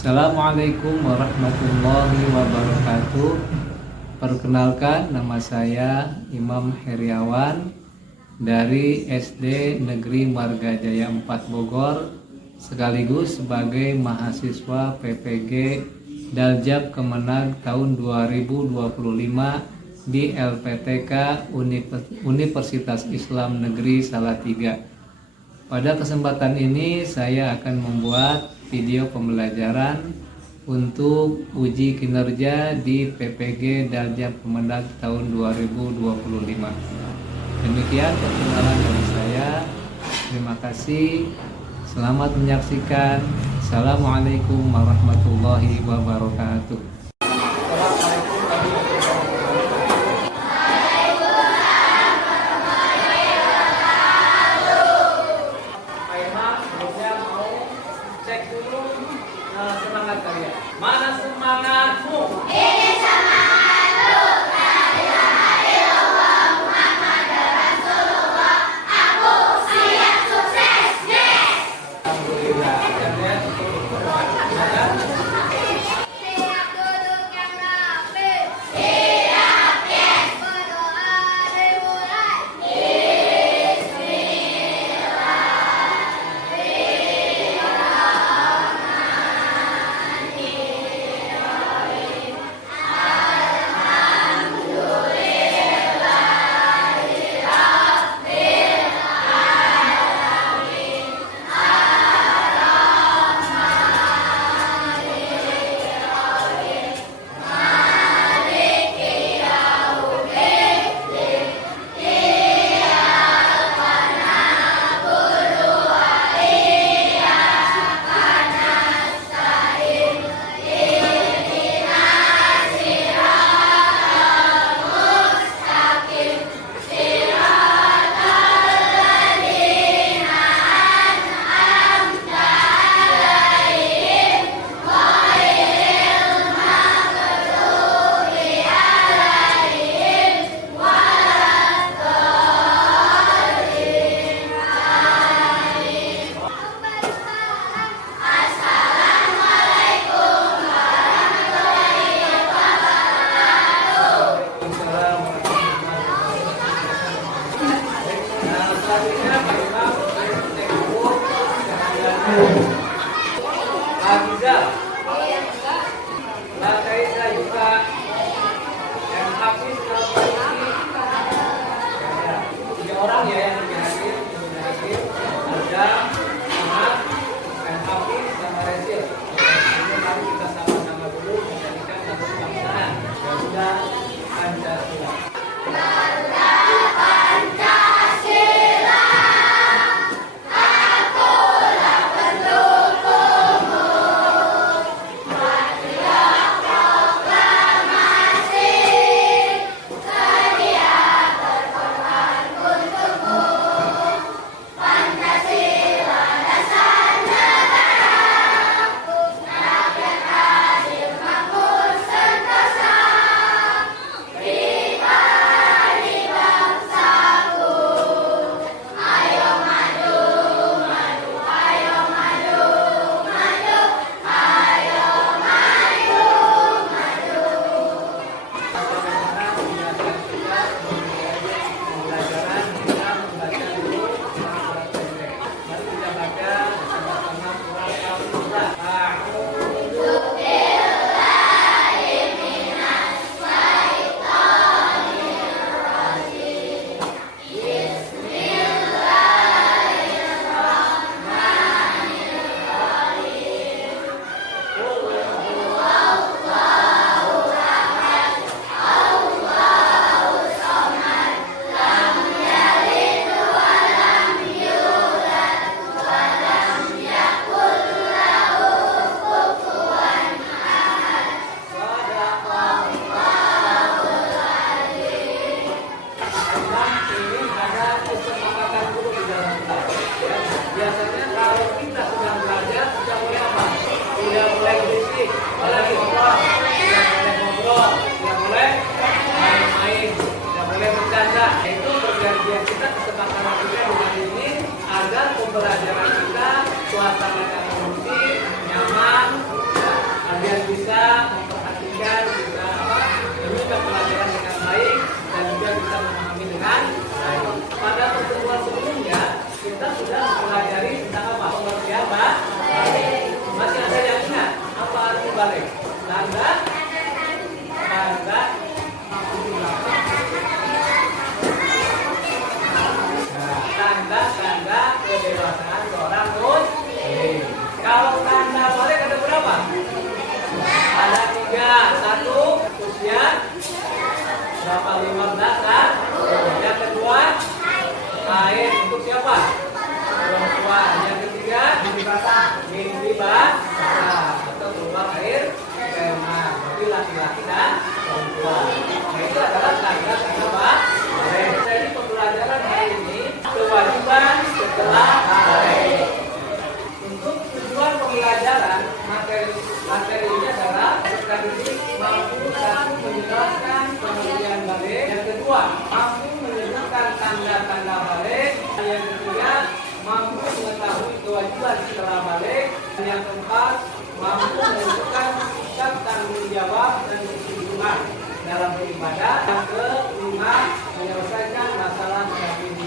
Assalamualaikum warahmatullahi wabarakatuh. Perkenalkan, nama saya Imam Heriawan dari SD Negeri Marga Jaya 4 Bogor, sekaligus sebagai mahasiswa PPG Daljab Kemenag tahun 2025 di LPTK Universitas Islam Negeri Salatiga. Pada kesempatan ini saya akan membuat video pembelajaran untuk uji kinerja di PPG Daljab Kemenag tahun 2025. Demikian perkenalan dari saya. Terima kasih. Selamat menyaksikan. Assalamualaikum warahmatullahi wabarakatuh. Cek dulu semangat kalian. Mana semangatmu? Ini semangatku. La ilaha illallah Muhammadur Rasulullah. Aku siap sukses. Yes. Alhamdulillah. Kalian cukup bermanfaat. Siap duduk yang rapi. Siap. Yes. Berdoa dimulai. Orang ya yang hadir, ada Ahmad, Hafiz, sama Resil. Ini mari kita sama-sama dulu menjadikan satu kebangsaan. Garuda Pancasila. Garuda Pancasila, akulah pendukungmu. Buatlah proklamasi, sedia berkorban untukmu. Pancasila dasar negara, rakyat adil makmur sentosa. Pribadi bangsaku, ayo maju, maju, ayo maju, maju, ayo maju, maju. Pembelajaran kita membaca dulu surat pendek. Mari kita baca sama-sama surat Al-Baqarah. A'udzu billahi minas syaitonir rajim. Bismillahirrahmanirrahim. Qul huwallahu ahad, Allahus samad, lam yalid wa lam yulad wa lam yakul lahu kufuwan ahad. Shadaqallahul adzim. Memang ini ada kesepakatan dulu di dalam kelas. Ya. Biasanya kalau kita sedang belajar sudah mulai apa? Sudah mulai berisik, apalagi sudah mulai ngobrol, sudah mulai main-main, sudah mulai bercanda. Itu perjanjian kita, kesepakatan kita di hari ini agar pembelajaran kita suasananya kondusif, nyaman, ya, kalian bisa memperhatikan, bisa menyimak pelajaran dengan baik dan juga bisa memahami dengan baik. Pada pertemuan sebelumnya kita sudah mempelajari tentang apa? Pengertian balik. Masih ada yang ingat apa arti balik? Tanda tanda kedewasaan seorang muslim. Kalau tanda balik ada berapa? Ada 3. 1 usia berapa? 15 kan? Yang kedua haid untuk siapa? Perempuan. Yang ketiga mimpi basah atau keluar air kemah. Jadi laki-laki dan perempuan. Nah, itu adalah tanda-tanda balik. Jadi pembelajaran hari ini kewajiban setelah balik. Untuk tujuan pembelajaran materinya adalah tadi mampu satu menjelaskan pengertian balik, yang kedua mampu menyebutkan tanda-tanda balik, yang ketiga mampu mengetahui kewajiban setelah balik, dan yang keempat mampu menentukan sikap tanggung jawab dan kesimpulan dalam beribadah, yang kelima menyelesaikan masalah pribadi.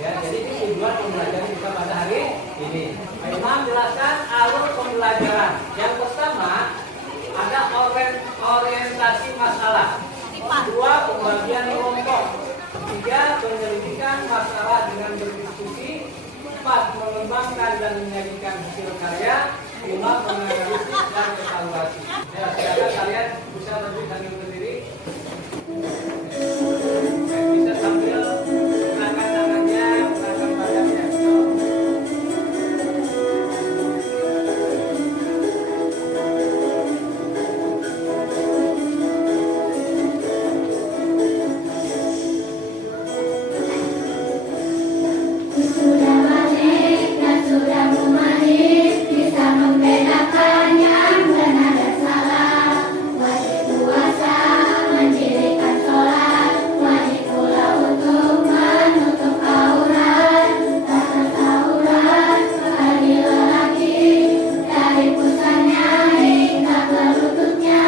Ya, jadi ini tujuan pembelajaran kita pada hari ini. Imam jelaskan alur pembelajaran. Yang pertama ada orientasi masalah. 2 pembagian kelompok. 3 penyelidikan masalah dengan berdiskusi. 4 mengembangkan dan menyajikan hasil karya. 5 menganalisis dan evaluasi. Ya, silakan kalian bisa berdiri sambil berdiri. Bisa sambil mengangkat tangannya, mengangkat badannya. Sudah balik dan sudah memahami, bisa membedakan yang benar dan salah. Wajib puasa, mendirikan sholat, wajib pula untuk menutup aurat. Batas aurat bagi lelaki, dari pusatnya hingga ke lututnya.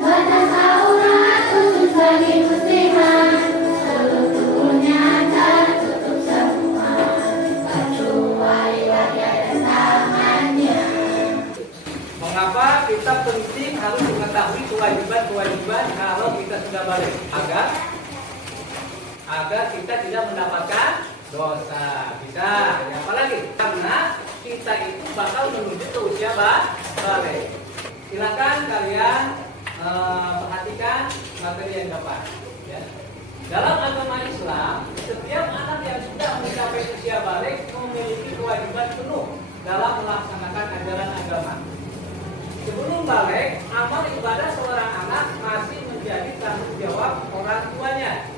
Batas aurat khusus bagi muslimah, seluruh tubuhnya tertutup semua, kecuali wajah dan tangannya. Mengapa kita penting harus mengetahui kewajiban-kewajiban kalau kita sudah balik? Agar kita tidak mendapatkan dosa. Bisa. Ya, apalagi karena kita itu bakal menuju ke usia balik. Silakan kalian perhatikan materi yang dapat. Ya. Dalam agama Islam, setiap anak yang sudah mencapai usia balik memiliki kewajiban penuh dalam melaksanakan ajaran agama. Sebelum balik, amal ibadah seorang anak masih menjadi tanggung jawab orang tuanya.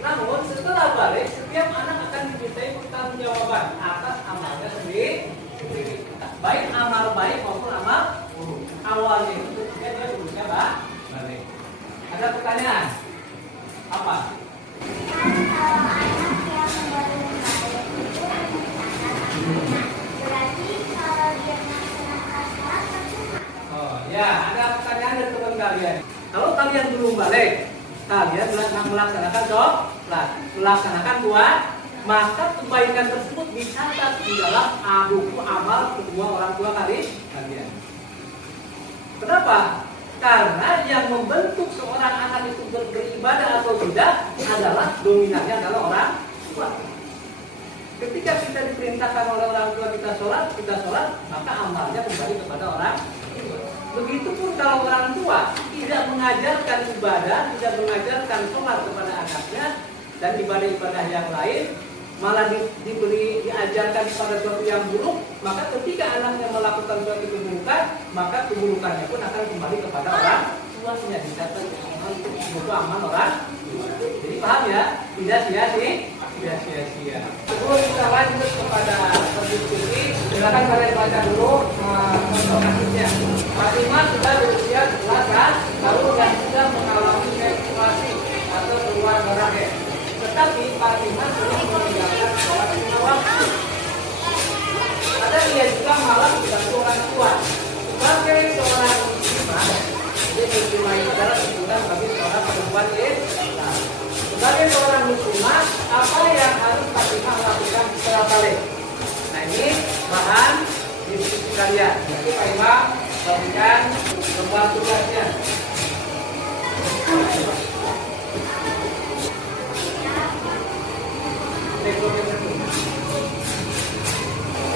Namun setelah balik, setiap anak akan dimintai pertanggungjawaban atas amalnya sendiri. Baik amal baik maupun amal buruk. Awalnya itu ketika dia berusia balik. Ada pertanyaan? Apa? Kalau anak yang baru balik itu berarti kalau dia melaksanakan sholat percuma. Oh ya, ada pertanyaan dari teman kalian. Kalau kalian belum balik, kalian melaksanakan sholat, melaksanakan puasa, maka kebaikan tersebut dicatat di dalam buku amal kedua orang tua kalian. Kenapa? Karena yang membentuk seorang anak itu beribadah atau tidak adalah dominannya adalah orang tua. Ketika kita diperintahkan oleh orang tua kita sholat, maka amalnya kembali kepada orang tua. Begitupun kalau orang tua tidak mengajarkan ibadah, tidak mengajarkan sholat kepada anaknya dan ibadah-ibadah yang lain, malah diajarkan kepada sesuatu yang buruk, maka ketika anaknya melakukan suatu keburukan, maka keburukannya pun akan kembali kepada orang tuanya. Dicatat buku amal orang tua. Jadi paham ya? Tidak sia-sia. Sebelum kita lanjut kepada berdiskusi, silakan kalian baca dulu contoh kasusnya. Fatimah sudah berusia 11 tahun dan sudah mengalami menstruasi atau keluar darah haid. Tetapi Fatimah sering meninggalkan sholat lima waktu. Ada dia juga malah dibantu orang tua. balik. Nah ini bahan diskusi kalian. Jadi Pak Imam bagikan lembar tugasnya.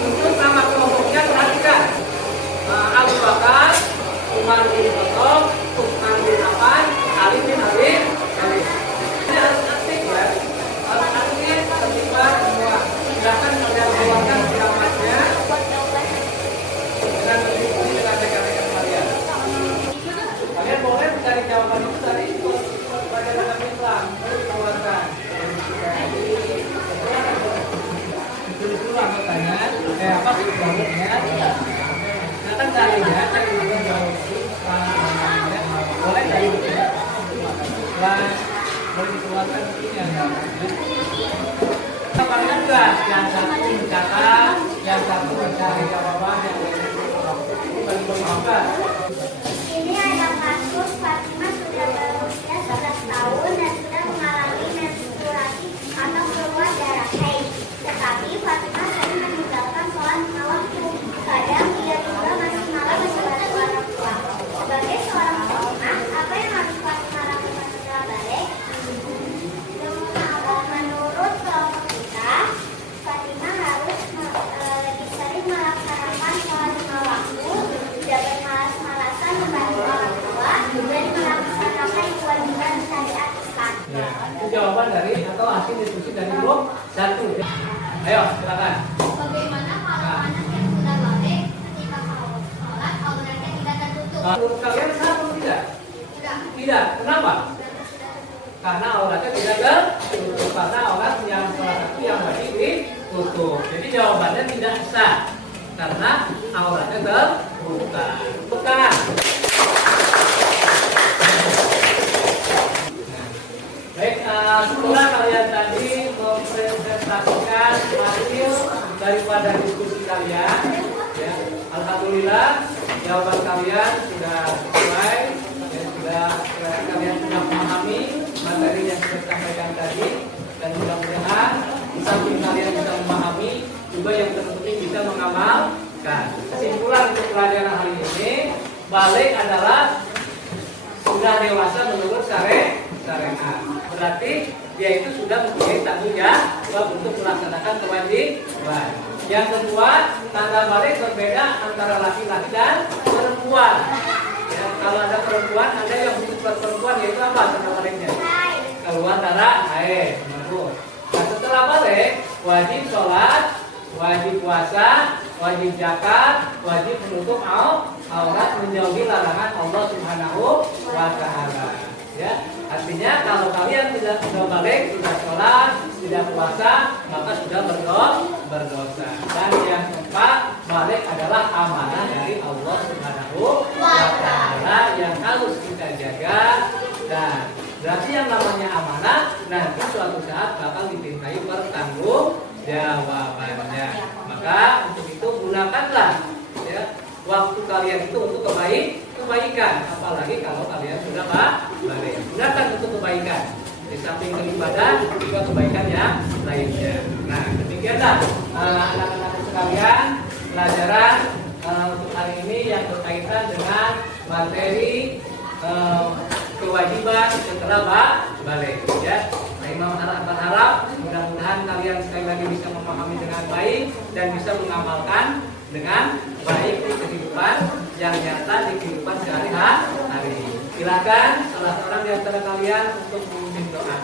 Untuk nama kelompoknya perhatikan. Abu Bakar, Umar bin Khattab, Utsman bin Affan, Ali bin Abi Thalib. Ini harus aktif ya. Harus aktif terlibat semua. Silakan kalian keluarkan pendamatnya dengan berdiskusi dengan rekan-rekan kalian. Kalian boleh mencari jawaban itu dari pelajaran agama Islam. Boleh dikeluarkan. Dulu anggotanya, apa sih jawabnya? Nah kan carinya, cari juga jawabnya. Boleh dari boleh dikeluarkan buktinya. Kalian juga yang satu mencatat, yang satu mencari jawaban, yang lain bagi pemahaman. Ini ada kasus Fatimah sudah berusia 11 tahun dan sudah mengalami menstruasi atau keluar darah haid. Tetapi Fatimah sering meninggalkan sholat lima waktu. Kadang ia juga masih malas membantu orang tua. Sebagai seorang Fatimah, apa yang harus Fatimah lakukan setelah balik? Menurut kelompok kita, Fatimah harus lebih sering melaksanakan sholat lima waktu, tidak bermalas-malasan membantu orang tua, dan melaksanakan kewajiban syariat Islam. Ya, itu jawaban dari atau hasil diskusi dari grup 1. Ayo, silakan. Bagaimana kalau anak yang sudah balik ketika mau sholat auratnya tidak tertutup? Menurut kalian sah atau tidak? Tidak. Kenapa? Karena auratnya tidak tertutup. Karena aurat yang salah satu yang wajib ditutup. Jadi jawabannya tidak sah. Karena auratnya terbuka. Bukan. Baik, setelah kalian tadi mempresentasikan hasil daripada diskusi kalian, ya, alhamdulillah jawaban kalian sudah sesuai, ya, kalian sudah memahami materi yang saya sampaikan tadi, dan mudah-mudahan di samping kalian bisa memahami, juga yang terpenting bisa mengamalkan. Kesimpulan untuk pelajaran hari ini, balik adalah sudah dewasa menurut syariat. Berarti dia itu sudah mempunyai tanggung jawab untuk melaksanakan kewajiban. Yang kedua, tanda balik berbeda antara laki-laki dan perempuan. Ya, kalau ada perempuan, ada yang khusus buat perempuan, yaitu apa tanda baliknya? Keluar darah haid. Nah, setelah balik, wajib sholat, wajib puasa, wajib zakat, wajib menutup aurat, menjauhi larangan Allah Subhanahu wa Ta'ala. Ya, artinya kalau kalian tidak sudah balik, tidak sholat, tidak puasa, maka sudah berdosa. Dan yang keempat, balik adalah amanah dari Allah Subhanahu wa Ta'ala yang harus kita jaga. Dan berarti yang namanya amanah nanti suatu saat bakal dimintai pertanggungjawabannya. Maka untuk itu gunakanlah, ya, waktu kalian itu untuk kebaikan, apalagi kalau kalian sudah balik. Gunakan untuk kebaikan. Di samping ibadah juga kebaikan yang lainnya. Nah, demikianlah anak-anak sekalian pelajaran untuk hari ini yang berkaitan dengan materi kewajiban setelah balik. Ya, nah, Imam berharap mudah-mudahan kalian sekali lagi bisa memahami dengan baik dan bisa mengamalkan dengan baik di kehidupan yang nyata, di kehidupan sehari-hari. Silakan salah seorang di antara kalian untuk memimpin doa.